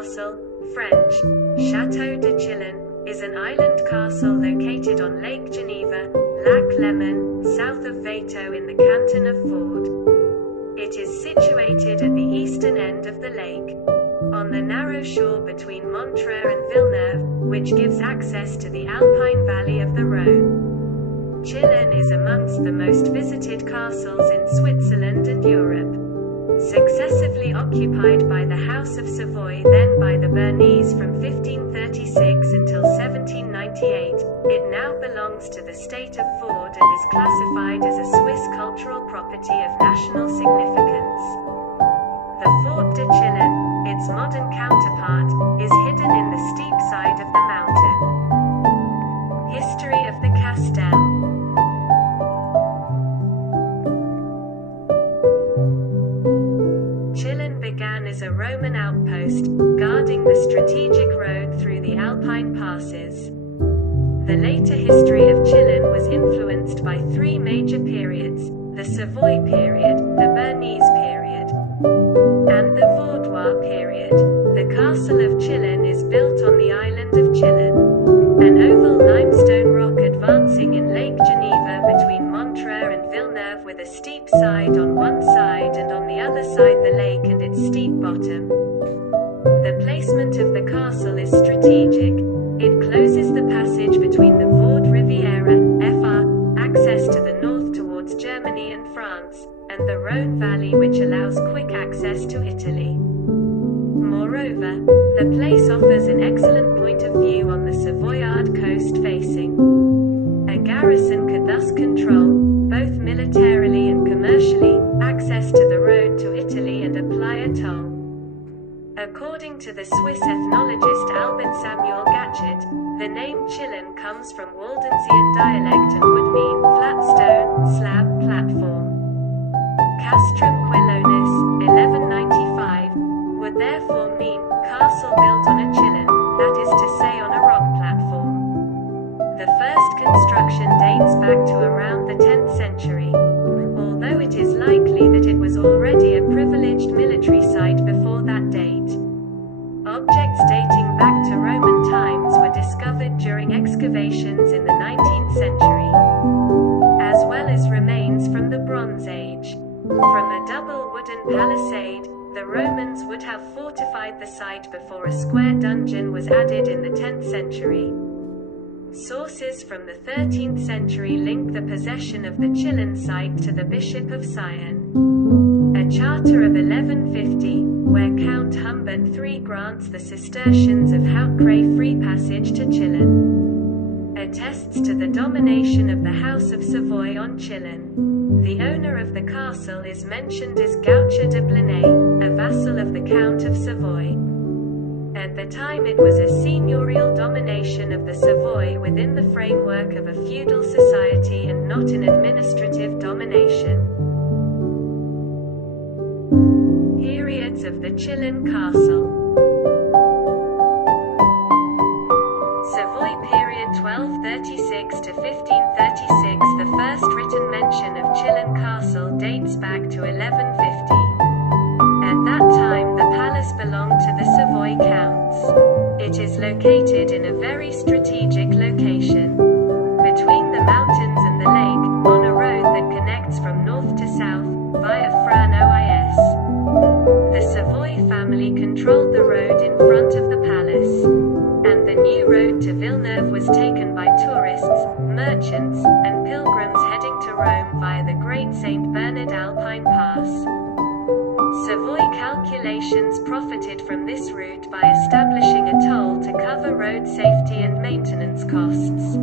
Castle, French, Château de Chillon, is an island castle located on Lake Geneva, Lac Léman, south of Veto in the canton of Vaud. It is situated at the eastern end of the lake, on the narrow shore between Montreux and Villeneuve, which gives access to the Alpine valley of the Rhône. Chillon is amongst the most visited castles in Switzerland and Europe. Successively occupied by the House of Savoy, then by the Bernese from 1536 until 1798, it now belongs to the state of Vaud and is classified as a Swiss cultural property of national significance. The Fort de Chillon, its modern counterpart, is hidden in the steep side of the mountain. History of the Castle. Chillon began as a Roman outpost, guarding the strategic road through the Alpine passes. The later history of Chillon was influenced by three major periods: the Savoy period, the Bernese period, and the Vaudois period. The castle of Chillon is built on the island of Chillon, an oval limestone rock advancing in Lake Geneva between Montreux and Villeneuve, with a steep side on one side and on the other side the lake and its steep bottom. The placement of the castle is strategic. It closes the passage between the Vaud Riviera, FR, access to the north towards Germany and France, and the Rhône Valley, which allows quick access to Italy. Moreover, the place offers an excellent point of view on the Savoyard coast facing. A garrison could thus control, both militarily and commercially, access to the road to Italy and apply a toll. According to the Swiss ethnologist Albert Samuel Gatchett, the name Chillon comes from Waldensian dialect and would mean flat stone, slab, platform. Castrum Quellonis, 1195, would therefore mean castle built on a chillon, that is to say on a rock platform. The first construction dates back to around the 10th century, although it is likely that it was already a privileged military site before that date. Objects dating back to Roman times were discovered during excavations in the 19th century, as well as remains from the Bronze Age. From a double wooden palisade, the Romans would have fortified the site before a square dungeon was added in the 10th century. Sources from the 13th century link the possession of the Chillon site to the Bishop of Sion. A charter of 1150, where Count Humbert III grants the Cistercians of Haucray free passage to Chillon, attests to the domination of the House of Savoy on Chillon. The owner of the castle is mentioned as Gaucher de Blenay, a vassal of the Count of Savoy. At the time it was a seigneurial domination of the Savoy within the framework of a feudal society and not an administrative domination. Periods of the Chillon Castle. Savoy period 1236 to 1536. The first written mention of Chillon Castle dates back to 1150. At that time the palace belonged to the Savoy counts. It is located in a very strategic location, between the mountains and the lake, on a road that connects from north to south, via Fran OIS. The Savoy family controlled the road in front of the palace, and the new road to Villeneuve was taken by tourists, merchants, and pilgrims heading to Rome via the Great St. Bernard Alpine Pass. Savoy calculations profited from this route by establishing a toll to cover road safety and maintenance costs.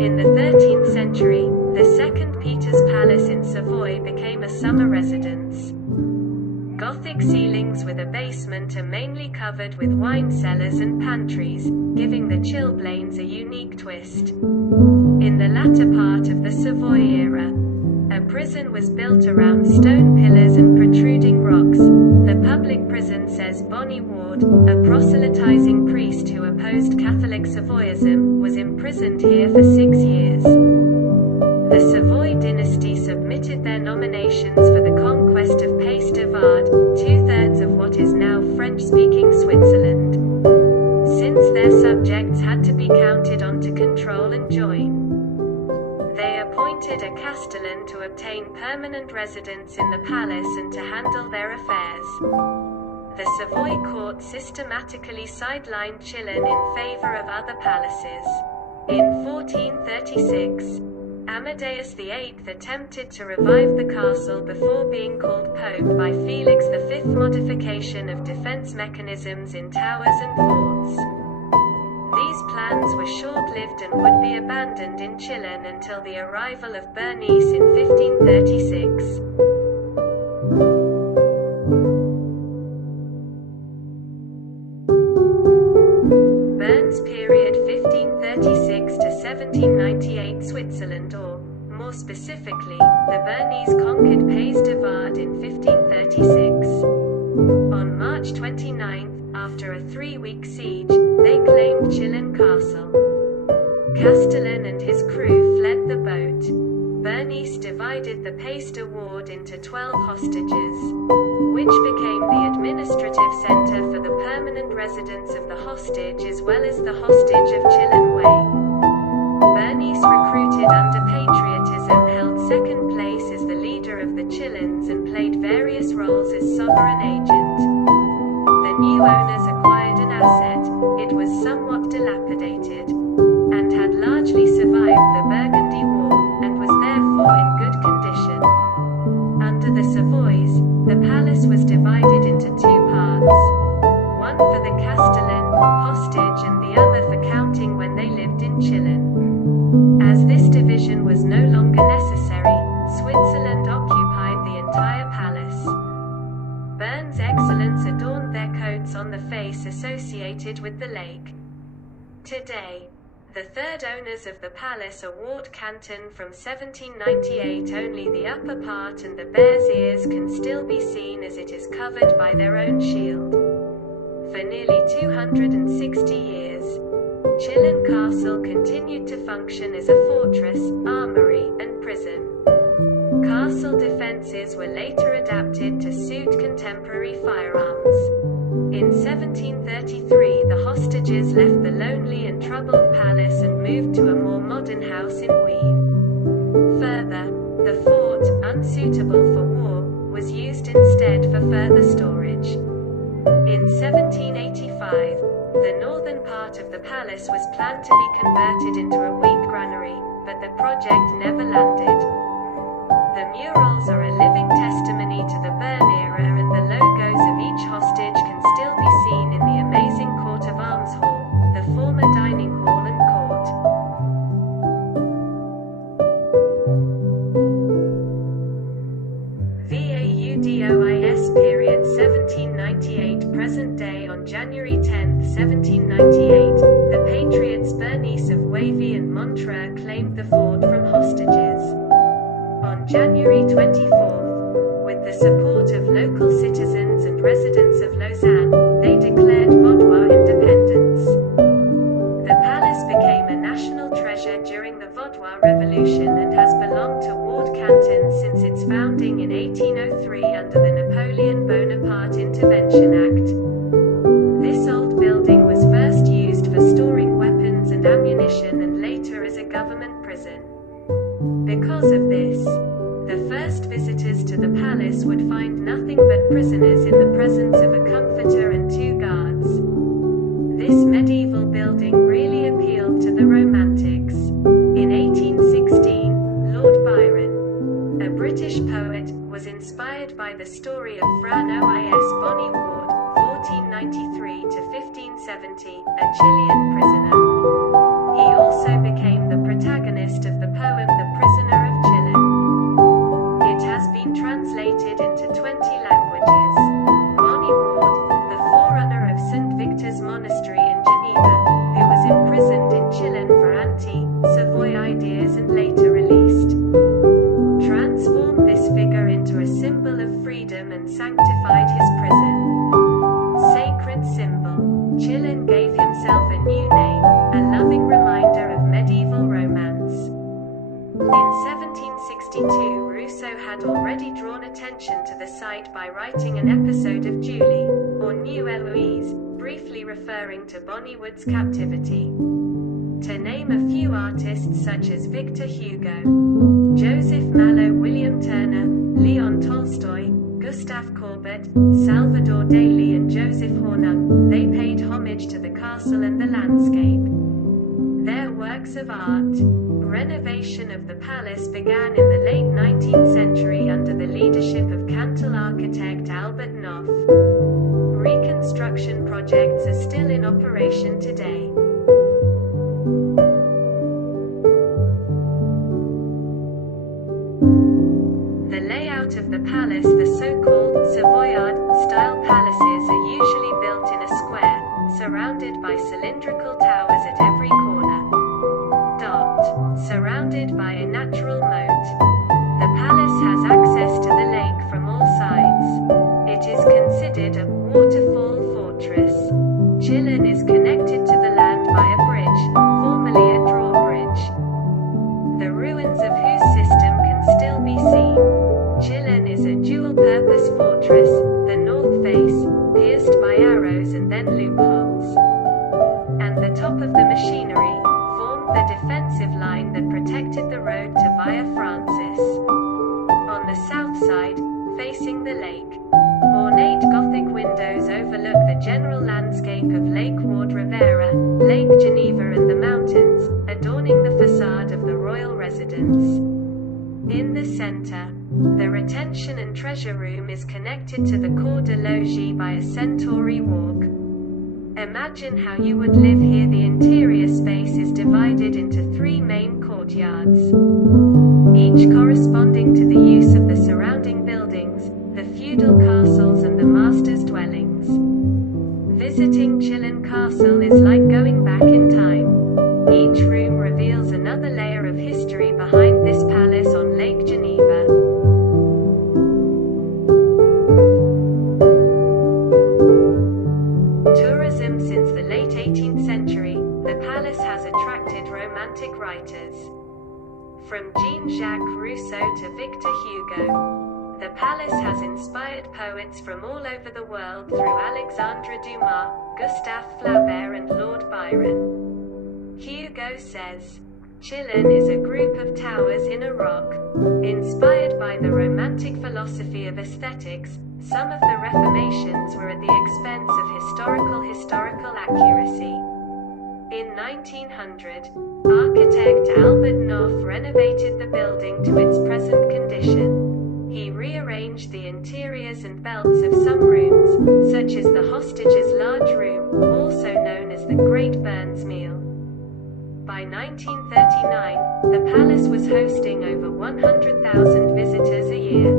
In the 13th century, the Second Peter's Palace in Savoy became a summer residence. Gothic ceilings with a basement are mainly covered with wine cellars and pantries, giving the chilblains a unique twist. In the latter part of the Savoy era, a prison was built around stone pillars and protruding rocks. The public prison, says Bonnie Ward, a proselytizing priest who opposed Catholic Savoyism, was imprisoned here for 6 years. The Savoy dynasty submitted their nominations for the conquest of Pays de Vaud, 2/3 of what is now French-speaking Switzerland. subjects had to be counted on to control and join. They appointed a castellan to obtain permanent residence in the palace and to handle their affairs. The Savoy court systematically sidelined Chillon in favor of other palaces. In 1436, Amadeus VIII attempted to revive the castle before being called Pope by Felix V. Modification of defense mechanisms in towers and forts. These plans were short-lived and would be abandoned in Chillon until the arrival of Bernice in 1536. Bern's period 1536 to 1798 Switzerland, or, more specifically, the Bernese conquered Pays de Vaud in 1536. On March 29, after a 3-week siege, they claimed Chillon Castle. Castellan and his crew fled the boat. Bernice divided the Pays de Vaud into 12 hostages, which became the administrative center for the permanent residence of the hostage as well as the hostage of Chillon Way. Bernice, recruited under patriotism, held second place as the leader of the Chillons and played various roles as sovereign agent. The new owners acquired an asset. It was somewhat dilapidated, and had largely survived the Burgundy War, and was therefore in good condition. Under the Savoys, the palace was divided into 2 parts, one for the castellan, hostage, and the other for counting when they lived in Chillon. As this division was no longer necessary, Switzerland occupied the entire palace. Bern's excellence adorned their coats on the face associated with the lake. Today, the third owners of the palace are Ward Canton from 1798. Only the upper part and the bear's ears can still be seen as it is covered by their own shield. For nearly 260 years, Chillon Castle continued to function as a fortress, armory, and prison. Castle defenses were later adapted to suit contemporary firearms. In 1733, the hostages left the lonely and troubled palace and moved to a more modern house in Weave. Further, the fort, unsuitable for war, was used instead for further storage. In 1785, the northern part of the palace was planned to be converted into a wheat granary, but the project never landed. The murals are a living testimony to the Bern era, and the logos of each hostage can still be seen in the amazing Court of Arms Hall, the former dining hall and court. VAUDOIS period 1798 present day. On January 10, 1798, the patriots Bernice of Wavy and Montreux claimed the fort from hostages. On January 24, with the support of local citizens and residents of Lausanne, they declared Vaudois independence. The palace became a national treasure during the Vaudois Revolution and has belonged to Ward Canton since its founding in 1803 under the Napoleon Bonaparte Intervention Act. This old building was first used for storing weapons and ammunition and later as a government prison. Because of this, the first visitors to the palace would find nothing but prisoners in the presence of a comforter and 2 guards. This medieval building really appealed to the Romantics. In 1816, Lord Byron, a British poet, was inspired by the story of Fran Ois Bonnie Ward, 1493 to 1570, a Chilean prisoner. He also became the protagonist of the poem The Prisoner of Chillon. It has been translated into 20 languages. Bonnie Ward, the forerunner of St. Victor's Monastery in Geneva, who was imprisoned in Chillon for anti-Savoy ideas and later released, transformed this figure into a symbol of freedom and sanctified his prison. Sacred symbol. Chillon gave himself a new episode of Julie, or New Eloise, briefly referring to Bonnywood's captivity. To name a few artists such as Victor Hugo, Joseph Mallow, William Turner, Leon Tolstoy, Gustav Courbet, Salvador Dalí and Joseph Hornung, they paid homage to the castle and the landscape. Their works of art. Renovation of the palace began in the late 19th century under the leadership of Cantal architect Albert Noff. Reconstruction projects are still in operation today. The layout of the palace. The so-called Savoyard-style palaces are usually built in a square, surrounded by cylindrical towers at every corner. Surrounded by a natural moat. The palace has access to the lake from all sides. It is considered a waterfall fortress. Chillon is connected to the land by a bridge, formerly a drawbridge, the ruins of whose system can still be seen. Chillon is a dual-purpose fortress, the north face, pierced by arrows and then loopholes, and the top of the machinery, the defensive line that protected the road to Via Francis. On the south side, facing the lake, ornate Gothic windows overlook the general landscape of Lake Ward Rivera, Lake Geneva and the mountains, adorning the facade of the royal residence. In the center, the retention and treasure room is connected to the Cour de Logis by a centauri walk. Imagine how you would live here. The interior space is divided into 3 main courtyards, each corresponding to the use of the surrounding buildings, the feudal castles and the master's dwellings. Visiting Chillon Castle is like going back in time. Each room reveals another layer of history behind this palace on Lake Geneva. Since the late 18th century, the palace has attracted romantic writers. From Jean-Jacques Rousseau to Victor Hugo, the palace has inspired poets from all over the world through Alexandre Dumas, Gustave Flaubert and Lord Byron. Hugo says, Chillon is a group of towers in a rock. Inspired by the romantic philosophy of aesthetics, some of the reformations were at the expense of historical accuracy. In 1900, architect Albert Noff renovated the building to its present condition. He rearranged the interiors and belts of some rooms, such as the hostages' large room, also known as the Great Burns Meal. By 1939, the palace was hosting over 100,000 visitors a year.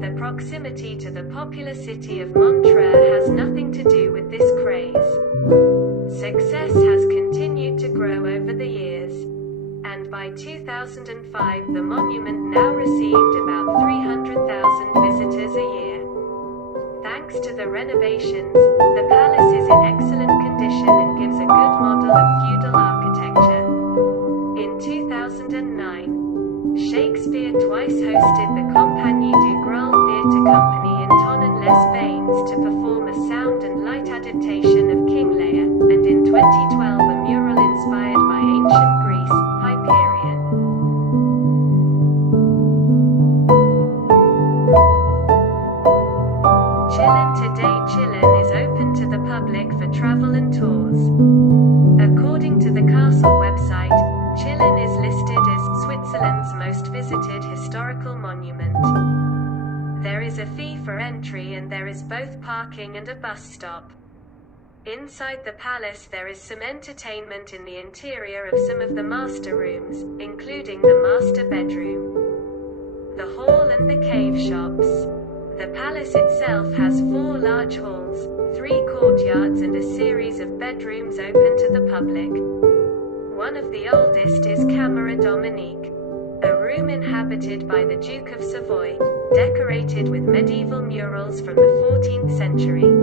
The proximity to the popular city of Montreux has nothing to do with this craze. Success has continued to grow over the years, and by 2005 the monument now received about 300,000 visitors a year. Thanks to the renovations, the palace is in excellent condition and gives a good model of feudal architecture. In 2009, Shakespeare twice hosted the Compagnie du Graal Theatre Company in Tonnes-les-Bains to perform a sound and light adaptation of King Lear, and in 2012 a mural inspired by ancient Greece, Hyperion. Chillon today. Chillon is open to the public for travel and tours. According to the castle website, Chillon is listed as Switzerland's most visited historical monument. There is a fee for entry and there is both parking and a bus stop. Inside the palace there is some entertainment in the interior of some of the master rooms, including the master bedroom, the hall and the cave shops. The palace itself has 4 large halls, 3 courtyards and a series of bedrooms open to the public. One of the oldest is Camera Dominique, a room inhabited by the Duke of Savoy, decorated with medieval murals from the 14th century.